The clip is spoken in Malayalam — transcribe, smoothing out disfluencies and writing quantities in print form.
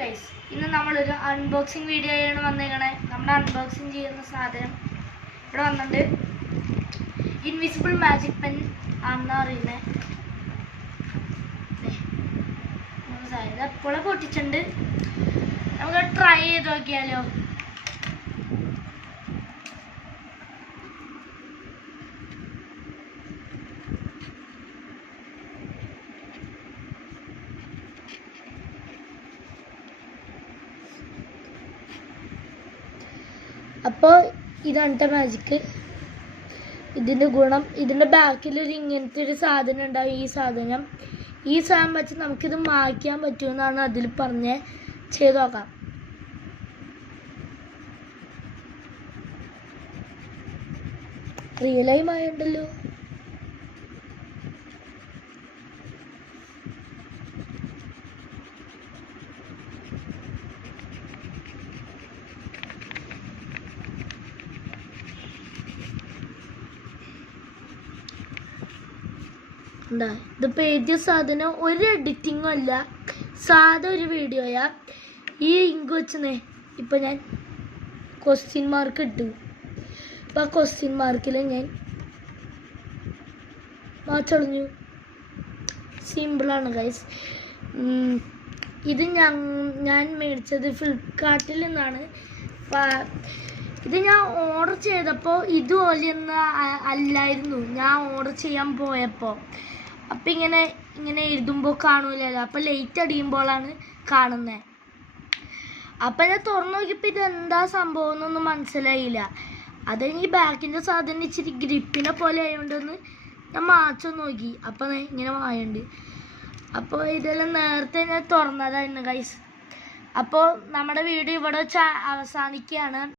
ഗൈസ്, ഇന്ന് നമ്മളൊരു അൺബോക്സിങ് വീഡിയോ ആണ് വന്നേക്കണേ. നമ്മൾ അൺബോക്സിങ് ചെയ്യുന്ന സാധനം ഇവിടെ വന്നിട്ടുണ്ട്. ഇൻവിസിബിൾ മാജിക് പെൻ ആണെന്ന് അറിയുന്നത്. എപ്പോഴും പൊട്ടിച്ചിട്ടുണ്ട്. നമുക്ക് ട്രൈ ചെയ്ത് നോക്കിയാലോ. അപ്പോൾ ഇതാണ് മാജിക്ക്. ഇതിൻ്റെ ഗുണം, ഇതിൻ്റെ ബാക്കിലൊരു ഇങ്ങനത്തെ ഒരു സാധനം ഉണ്ടാവും. ഈ സാധനം വെച്ച് നമുക്കിത് മായ്ക്കാൻ പറ്റുമെന്നാണ് അതിൽ പറഞ്ഞ്. ചെയ്ത് നോക്കാം. റിയലായി മായുണ്ടല്ലോ. ഇതിപ്പോൾ എഴുതിയ സാധനം ഒരു എഡിറ്റിങ്ങും അല്ല, സാധാ ഒരു വീഡിയോയാ. ഈ ഇങ്ക് വെച്ചേ ഇപ്പം ഞാൻ ക്വസ്റ്റ്യൻ മാർക്ക് ഇട്ടു. അപ്പം ആ ക്വസ്റ്റ്യൻ മാർക്കിൽ ഞാൻ മാച്ചൊളിഞ്ഞു. സിമ്പിളാണ് ഗൈസ്. ഇത് ഞാൻ മേടിച്ചത് ഫ്ലിപ്കാർട്ടിൽ നിന്നാണ്. ഇത് ഞാൻ ഓർഡർ ചെയ്തപ്പോൾ ഇതുപോലെയൊന്നും അല്ലായിരുന്നു ഞാൻ ഓർഡർ ചെയ്യാൻ പോയപ്പോൾ. അപ്പം ഇങ്ങനെ എഴുതുമ്പോൾ കാണൂലല്ലോ, അപ്പം ലൈറ്റ് അടിയുമ്പോഴാണ് കാണുന്നത്. അപ്പം ഞാൻ തുറന്നു നോക്കിയപ്പോൾ ഇതെന്താ സംഭവം എന്നൊന്നും മനസ്സിലായില്ല. അതെനിക്ക് ബാക്കിൻ്റെ സാധനം ഇച്ചിരി ഗ്രിപ്പിനെ പോലെ ആയതുകൊണ്ടൊന്ന് ഞാൻ മാച്ചം നോക്കി. അപ്പം ഇങ്ങനെ മായുണ്ട്. അപ്പോൾ ഇതെല്ലാം നേരത്തെ ഞാൻ തുറന്നതായിരുന്നു ഗൈസ്. അപ്പോൾ നമ്മുടെ വീഡിയോ ഇവിടെ വെച്ച് അവസാനിക്കുകയാണ്.